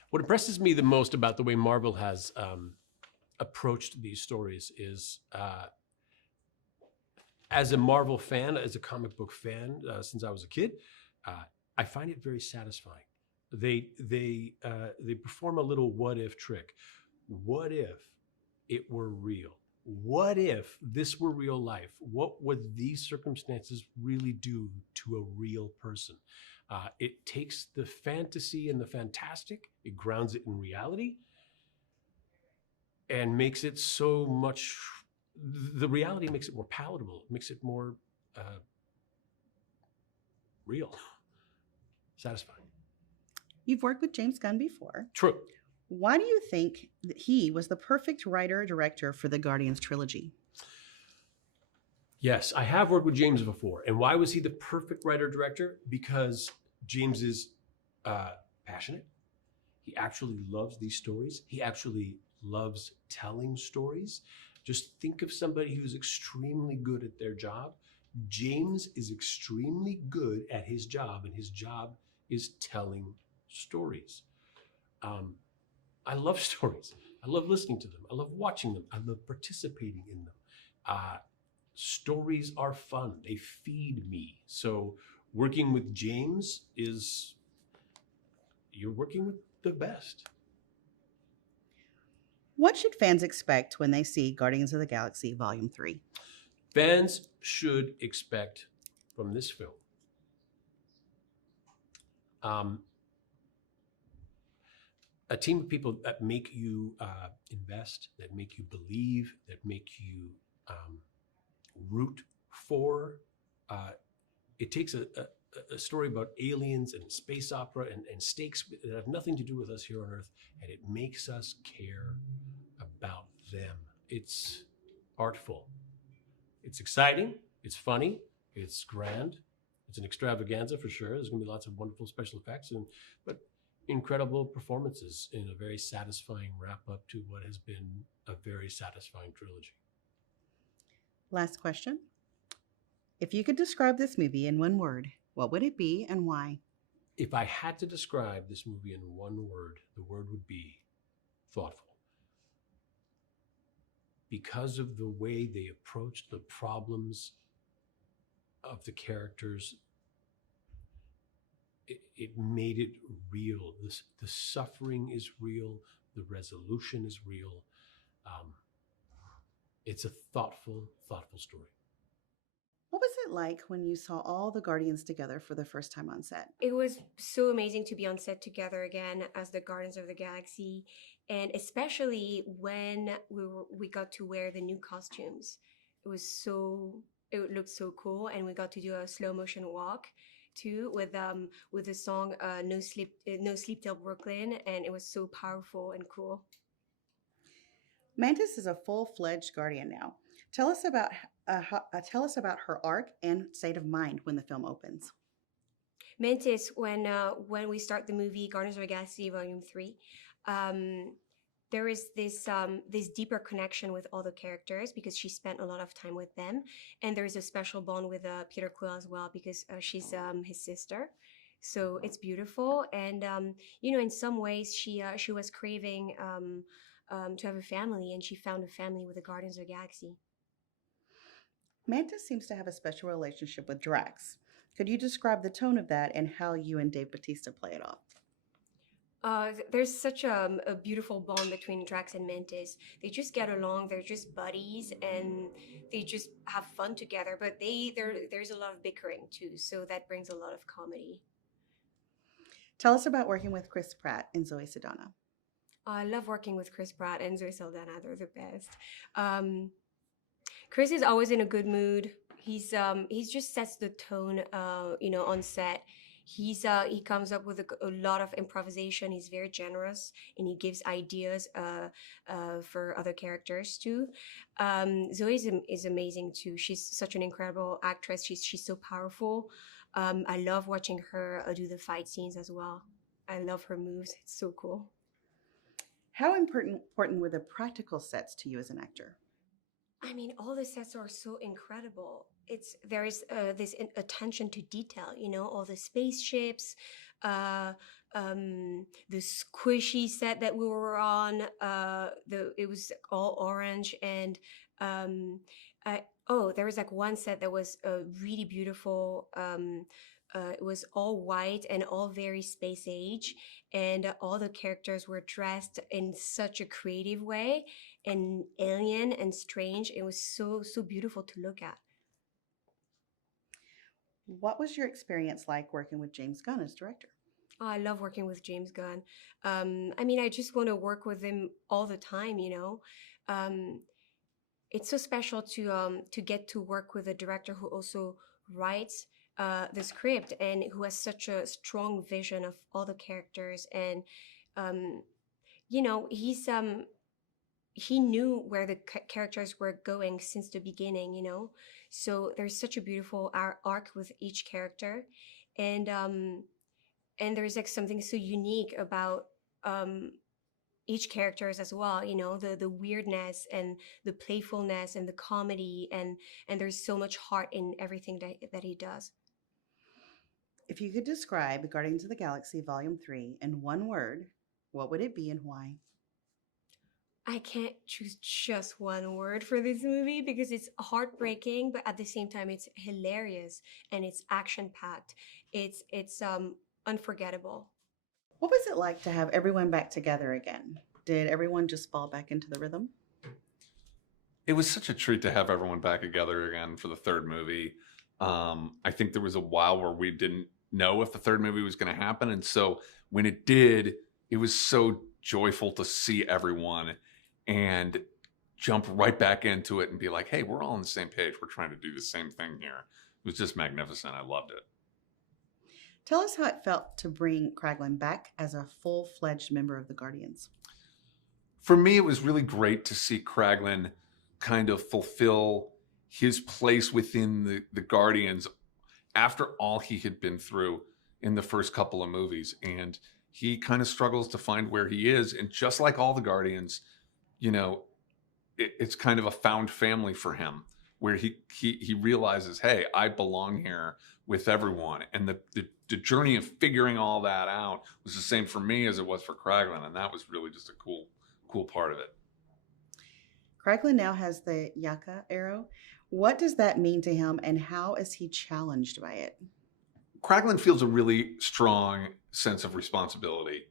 What impresses me the most about the way Marvel has approached these stories is, as a Marvel fan, as a comic book fan, since I was a kid, I find it very satisfying. They perform a little what if trick. What if it were real? What if this were real life? What would these circumstances really do to a real person? It takes the fantasy and the fantastic, it grounds it in reality, and makes it so much, the reality makes it more palatable, makes it more real, satisfying. You've worked with James Gunn before. True. Why do you think that he was the perfect writer-director for the Guardians trilogy? Yes, I have worked with James before. And why was he the perfect writer-director? Because James is passionate. He actually loves these stories. He actually loves telling stories. Just think of somebody who's extremely good at their job. James is extremely good at his job, and his job is telling stories. I love stories. I love listening to them. I love watching them. I love participating in them. Stories are fun. They feed me. So working with James you're working with the best. What should fans expect when they see Guardians of the Galaxy Volume 3? Fans should expect from this film a team of people that make you invest, that make you believe, that make you root for. It takes a story about aliens and space opera and stakes that have nothing to do with us here on Earth, and it makes us care about them. It's artful. It's exciting. It's funny. It's grand. It's an extravaganza for sure. There's going to be lots of wonderful special effects, but incredible performances in a very satisfying wrap up to what has been a very satisfying trilogy. Last question. If you could describe this movie in one word, what would it be and why? If I had to describe this movie in one word, the word would be thoughtful. Because of the way they approached the problems of the characters, it made it real. The suffering is real. The resolution is real. It's a thoughtful story. What was it like when you saw all the Guardians together for the first time on set? It was so amazing to be on set together again as the Guardians of the Galaxy, and especially when we got to wear the new costumes. It looked so cool, and we got to do a slow motion walk too with the song No Sleep Till Brooklyn, and it was so powerful and cool. Mantis is a full-fledged Guardian now. Tell us about her arc and state of mind when the film opens. Mantis, when we start the movie Guardians of the Galaxy Volume 3, there is this deeper connection with all the characters because she spent a lot of time with them, and there is a special bond with Peter Quill as well because she's his sister. So it's beautiful, and in some ways she was craving to have a family, and she found a family with the Guardians of the Galaxy. Mantis seems to have a special relationship with Drax. Could you describe the tone of that and how you and Dave Bautista play it off? There's such a beautiful bond between Drax and Mantis. They just get along. They're just buddies, and they just have fun together. But there's a lot of bickering too, so that brings a lot of comedy. Tell us about working with Chris Pratt and Zoe Saldana. I love working with Chris Pratt and Zoe Saldana. They're the best. Chris is always in a good mood. He's just sets the tone, on set. He comes up with a lot of improvisation. He's very generous, and he gives ideas for other characters too. Zoe is amazing too. She's such an incredible actress. She's so powerful. I love watching her do the fight scenes as well. I love her moves. It's so cool. How important were the practical sets to you as an actor? I mean, all the sets are so incredible. There is this attention to detail, all the spaceships, the squishy set that we were on. It was all orange, and there was like one set that was really beautiful. It was all white and all very space age, and all the characters were dressed in such a creative way and alien and strange. It was so beautiful to look at. What was your experience like working with James Gunn as director? Oh, I love working with James Gunn. I just want to work with him all the time. It's so special to get to work with a director who also writes the script and who has such a strong vision of all the characters. And he knew where the characters were going since the beginning. So there's such a beautiful arc with each character, and there's like something so unique about each characters as well. The weirdness and the playfulness and the comedy, and there's so much heart in everything that he does. If you could describe Guardians of the Galaxy Volume 3 in one word, what would it be and why? I can't choose just one word for this movie because it's heartbreaking, but at the same time, it's hilarious and it's action-packed. It's unforgettable. What was it like to have everyone back together again? Did everyone just fall back into the rhythm? It was such a treat to have everyone back together again for the third movie. I think there was a while where we didn't know if the third movie was going to happen. And so when it did, it was so joyful to see everyone and jump right back into it and be like, hey, we're all on the same page. We're trying to do the same thing here. It was just magnificent. I loved it. Tell us how it felt to bring Kraglin back as a full-fledged member of the Guardians. For me, it was really great to see Kraglin kind of fulfill his place within the Guardians after all he had been through in the first couple of movies. And he kind of struggles to find where he is. And just like all the Guardians, it's kind of a found family for him, where he realizes, hey, I belong here with everyone. And the journey of figuring all that out was the same for me as it was for Kraglin. And that was really just a cool part of it. Kraglin now has the Yaka arrow. What does that mean to him, and how is he challenged by it? Kraglin feels a really strong sense of responsibility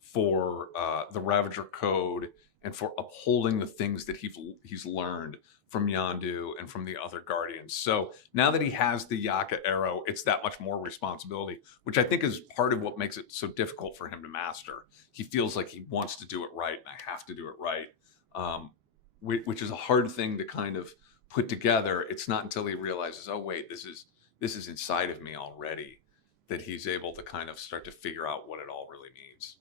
for the Ravager Code and for upholding the things that he's learned from Yondu and from the other Guardians. So now that he has the Yaka arrow, it's that much more responsibility, which I think is part of what makes it so difficult for him to master. He feels like he wants to do it right, and I have to do it right, which is a hard thing to kind of put together. It's not until he realizes, oh wait, this is inside of me already, that he's able to kind of start to figure out what it all really means.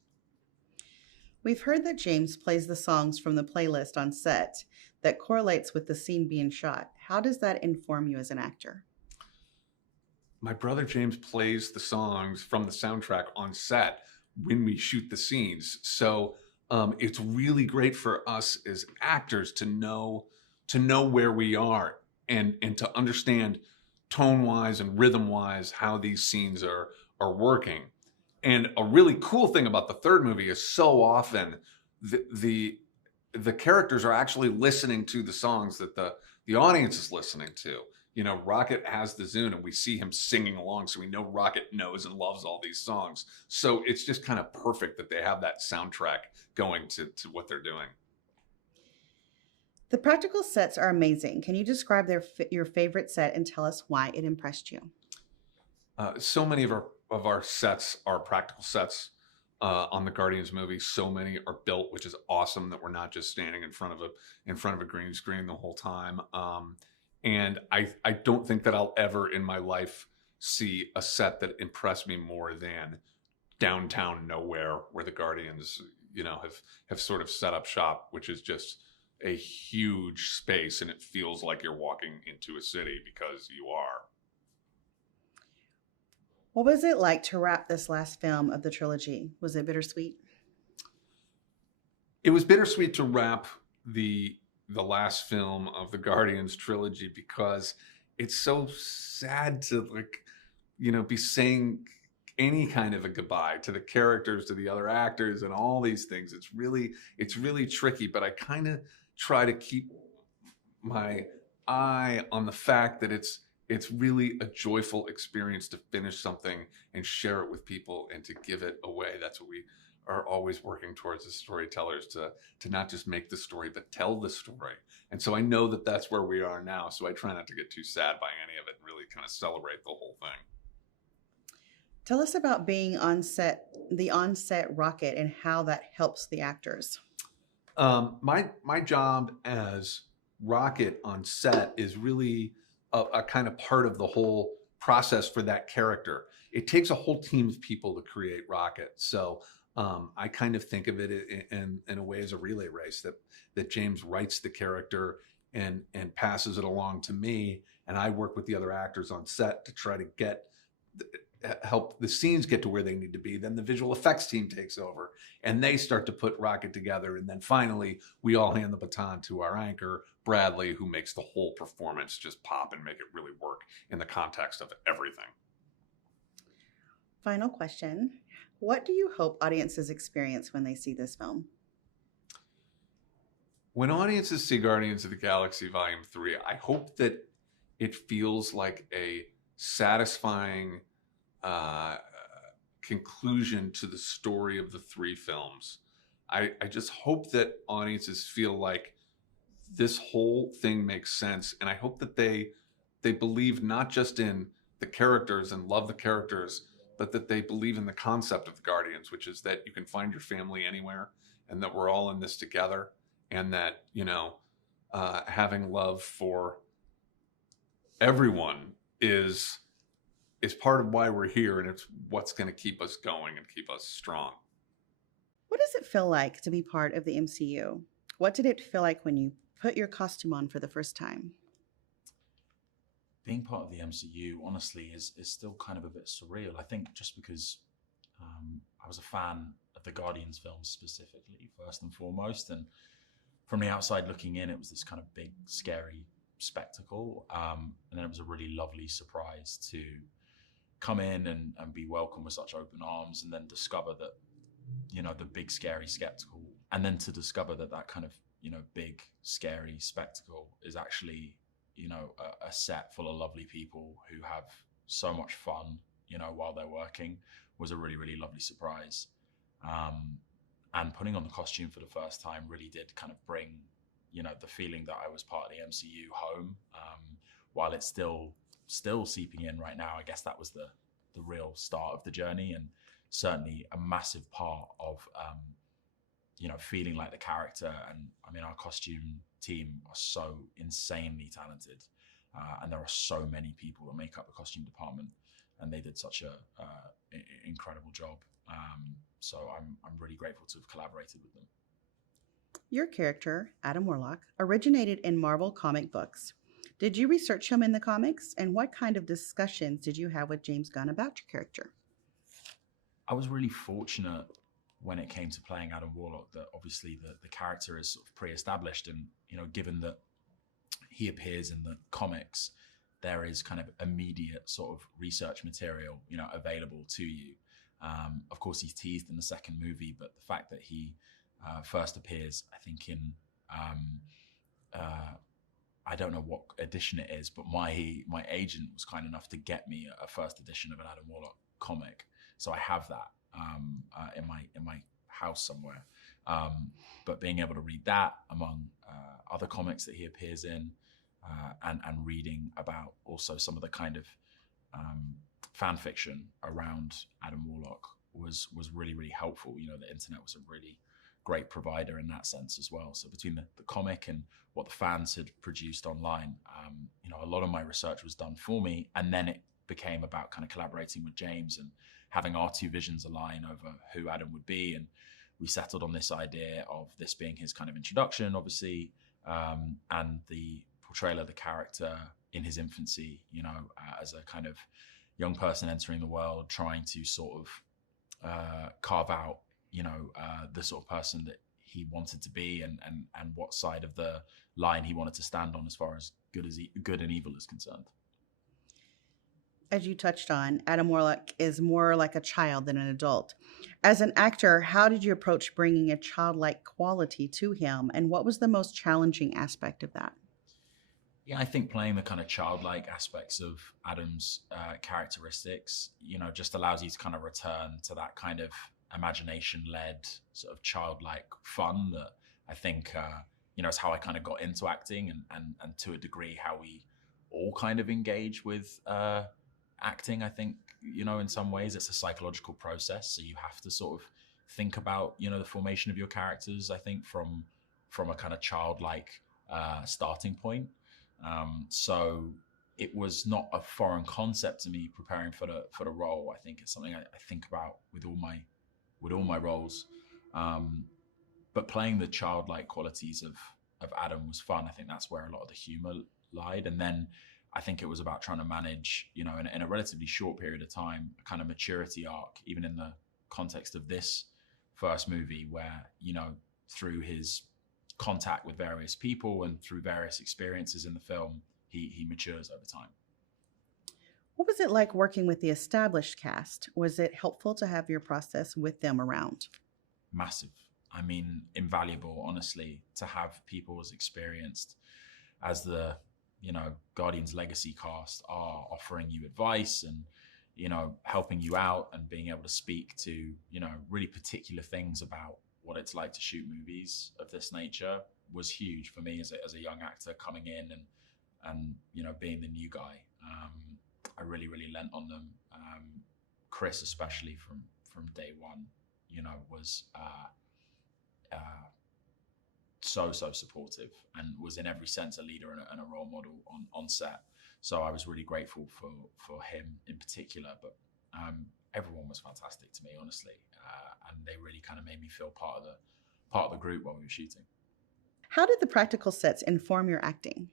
We've heard that James plays the songs from the playlist on set that correlates with the scene being shot. How does that inform you as an actor? My brother James plays the songs from the soundtrack on set when we shoot the scenes. So it's really great for us as actors to know where we are and to understand tone wise and rhythm wise how these scenes are working. And a really cool thing about the third movie is so often the characters are actually listening to the songs that the audience is listening to. You know, Rocket has the Zune and we see him singing along, so we know Rocket knows and loves all these songs. So it's just kind of perfect that they have that soundtrack going to what they're doing. The practical sets are amazing. Can you describe your favorite set and tell us why it impressed you? So many of our sets are practical sets on the Guardians movie. So many are built, which is awesome that we're not just standing in front of a green screen the whole time. And I don't think that I'll ever in my life see a set that impressed me more than downtown nowhere, where the Guardians, you know, have sort of set up shop, which is just a huge space, and it feels like you're walking into a city because you are. What was it like to wrap this last film of the trilogy? Was it bittersweet? It was bittersweet to wrap the last film of the Guardians trilogy because it's so sad to, like, you know, be saying any kind of a goodbye to the characters, to the other actors, and all these things. It's really tricky, but I kind of try to keep my eye on the fact that it's really a joyful experience to finish something and share it with people and to give it away. That's what we are always working towards as storytellers, to not just make the story, but tell the story. And so I know that that's where we are now. So I try not to get too sad by any of it, and really kind of celebrate the whole thing. Tell us about being on set, the on-set Rocket, and how that helps the actors. My job as Rocket on set is really a kind of part of the whole process for that character. It takes a whole team of people to create Rocket. So I kind of think of it in a way as a relay race, that James writes the character and passes it along to me, and I work with the other actors on set to try to help the scenes get to where they need to be. Then the visual effects team takes over and they start to put Rocket together. And then finally, we all hand the baton to our anchor, Bradley, who makes the whole performance just pop and make it really work in the context of everything. Final question. What do you hope audiences experience when they see this film? When audiences see Guardians of the Galaxy Volume 3, I hope that it feels like a satisfying conclusion to the story of the three films. I just hope that audiences feel like this whole thing makes sense, and I hope that they believe not just in the characters and love the characters, but that they believe in the concept of the Guardians, which is that you can find your family anywhere, and that we're all in this together, and that, you know, having love for everyone is part of why we're here, and it's what's going to keep us going and keep us strong. What does it feel like to be part of the MCU? What did it feel like when you put your costume on for the first time? Being part of the MCU, honestly, is still kind of a bit surreal. I think just because I was a fan of the Guardians films specifically, first and foremost, and from the outside looking in, it was this kind of big, scary spectacle. And then it was a really lovely surprise to come in and be welcomed with such open arms, and then discover that, you know, the big, scary spectacle, and then to discover that kind of, you know, big, scary spectacle is actually, you know, a set full of lovely people who have so much fun, you know, while they're working, was a really, really lovely surprise. And putting on the costume for the first time really did kind of bring, you know, the feeling that I was part of the MCU home. While it's still seeping in right now, I guess that was the real start of the journey, and certainly a massive part of, you know, feeling like the character. And I mean, our costume team are so insanely talented, and there are so many people that make up the costume department, and they did such a incredible job. So I'm really grateful to have collaborated with them. Your character, Adam Warlock, originated in Marvel comic books. Did you research him in the comics, and what kind of discussions did you have with James Gunn about your character? I was really fortunate when it came to playing Adam Warlock that obviously the character is sort of pre-established, and given that he appears in the comics, there is kind of immediate sort of research material available to you. Of course, he's teased in the second movie, but the fact that he first appears, I think, in I don't know what edition it is, but my agent was kind enough to get me a first edition of an Adam Warlock comic, so I have that in my house somewhere. But being able to read that among other comics that he appears in, and reading about also some of the kind of fan fiction around Adam Warlock was really, really helpful. The internet was a really great provider in that sense as well. So between the comic and what the fans had produced online, a lot of my research was done for me, and then it became about kind of collaborating with James and having our two visions align over who Adam would be. And we settled on this idea of this being his kind of introduction, obviously, and the portrayal of the character in his infancy, as a kind of young person entering the world, trying to sort of carve out, the sort of person that he wanted to be, and what side of the line he wanted to stand on as far as good and evil is concerned. As you touched on, Adam Warlock is more like a child than an adult. As an actor, how did you approach bringing a childlike quality to him, and what was the most challenging aspect of that? Yeah, I think playing the kind of childlike aspects of Adam's characteristics, just allows you to kind of return to that kind of imagination-led sort of childlike fun that I think, is how I kind of got into acting, and to a degree how we all kind of engage with acting. I think, in some ways it's a psychological process, so you have to sort of think about, the formation of your characters, I think, from a kind of childlike starting point. So it was not a foreign concept to me preparing for the role. I think it's something I think about with all my roles. But playing the childlike qualities of Adam was fun. I think that's where a lot of the humor lied. And then I think it was about trying to manage, in a relatively short period of time, a kind of maturity arc, even in the context of this first movie, where, through his contact with various people and through various experiences in the film, he matures over time. What was it like working with the established cast? Was it helpful to have your process with them around? Massive. I mean, invaluable, honestly, to have people as experienced as the, Guardians Legacy cast are, offering you advice and, helping you out and being able to speak to, really particular things about what it's like to shoot movies of this nature was huge for me as a young actor coming in and being the new guy. I really, really lent on them. Chris, especially from day one, was so supportive and was in every sense a leader and a role model on set. So I was really grateful for him in particular, but everyone was fantastic to me, honestly, and they really kind of made me feel part of the group while we were shooting. How did the practical sets inform your acting?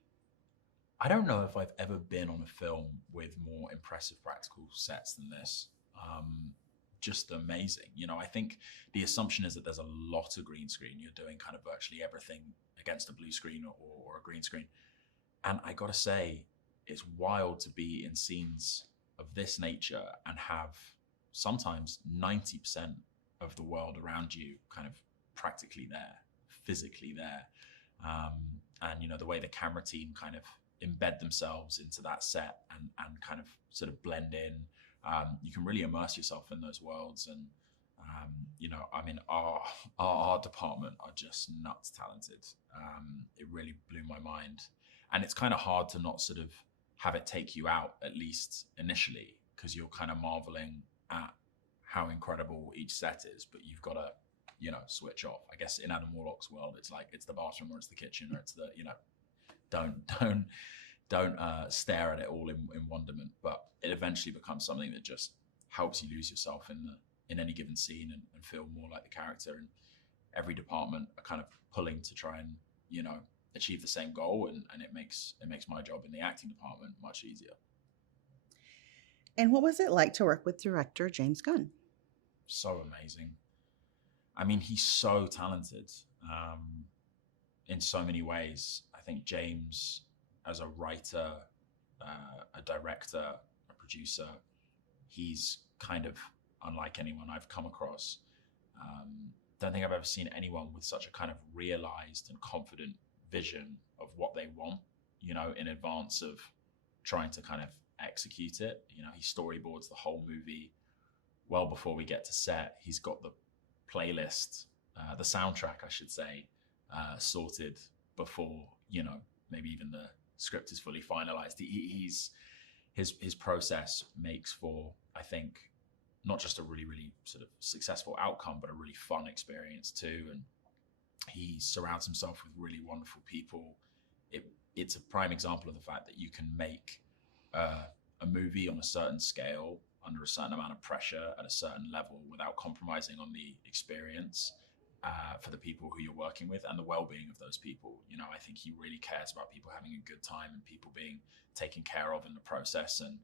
I don't know if I've ever been on a film with more impressive practical sets than this. Just amazing. I think the assumption is that there's a lot of green screen. You're doing kind of virtually everything against a blue screen or a green screen. And I gotta say, it's wild to be in scenes of this nature and have sometimes 90% of the world around you kind of practically there, physically there. And the way the camera team kind of embed themselves into that set and kind of sort of blend in. You can really immerse yourself in those worlds. And, our art department are just nuts talented. It really blew my mind. And it's kind of hard to not sort of have it take you out, at least initially, because you're kind of marveling at how incredible each set is, but you've got to, switch off. I guess in Adam Warlock's world, it's like, it's the bathroom or it's the kitchen or it's the, don't stare at it all in wonderment, but it eventually becomes something that just helps you lose yourself in any given scene and feel more like the character. And every department are kind of pulling to try and, achieve the same goal. And it makes my job in the acting department much easier. And what was it like to work with director James Gunn? So amazing. I mean, he's so talented in so many ways. I think James, as a writer, a director, a producer, he's kind of unlike anyone I've come across. Don't think I've ever seen anyone with such a kind of realized and confident vision of what they want, you know, in advance of trying to kind of execute it. You know, he storyboards the whole movie well before we get to set. He's got the playlist, the soundtrack, I should say, sorted before, you know, maybe even the script is fully finalized. His process makes for, I think, not just a really, really sort of successful outcome, but a really fun experience too. And he surrounds himself with really wonderful people. It's a prime example of the fact that you can make a movie on a certain scale under a certain amount of pressure at a certain level without compromising on the experience for the people who you're working with and the well-being of those people. You know, I think he really cares about people having a good time and people being taken care of in the process. And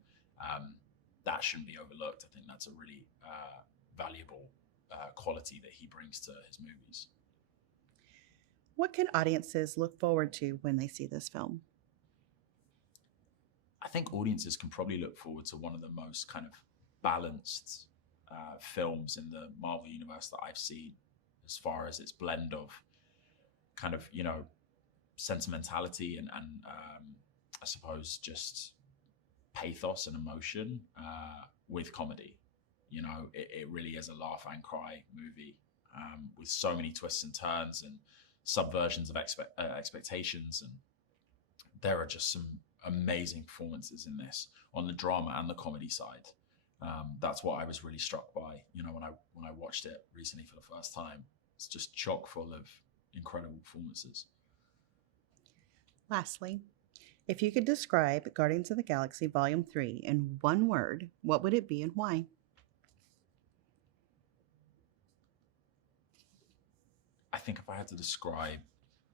that shouldn't be overlooked. I think that's a really valuable quality that he brings to his movies. What can audiences look forward to when they see this film? I think audiences can probably look forward to one of the most kind of balanced films in the Marvel universe that I've seen, as far as its blend of kind of, you know, sentimentality and I suppose just pathos and emotion with comedy. You know, it really is a laugh and cry movie with so many twists and turns and subversions of expectations. And there are just some amazing performances in this on the drama and the comedy side. That's what I was really struck by, you know, when I watched it recently for the first time. It's just chock full of incredible performances. Lastly, if you could describe Guardians of the Galaxy Volume 3 in one word, what would it be and why? I think if I had to describe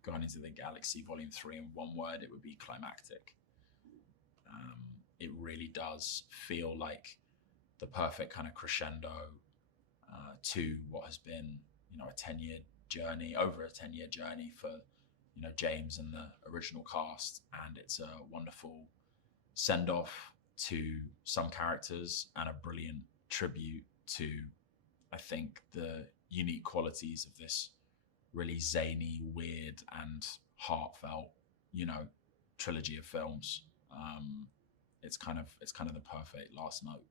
Guardians of the Galaxy Volume 3 in one word, it would be climactic. It really does feel like the perfect kind of crescendo to what has been, you know, over a 10-year journey for, you know, James and the original cast. And it's a wonderful send-off to some characters and a brilliant tribute to, I think, the unique qualities of this really zany, weird, and heartfelt, you know, trilogy of films. It's kind of the perfect last note.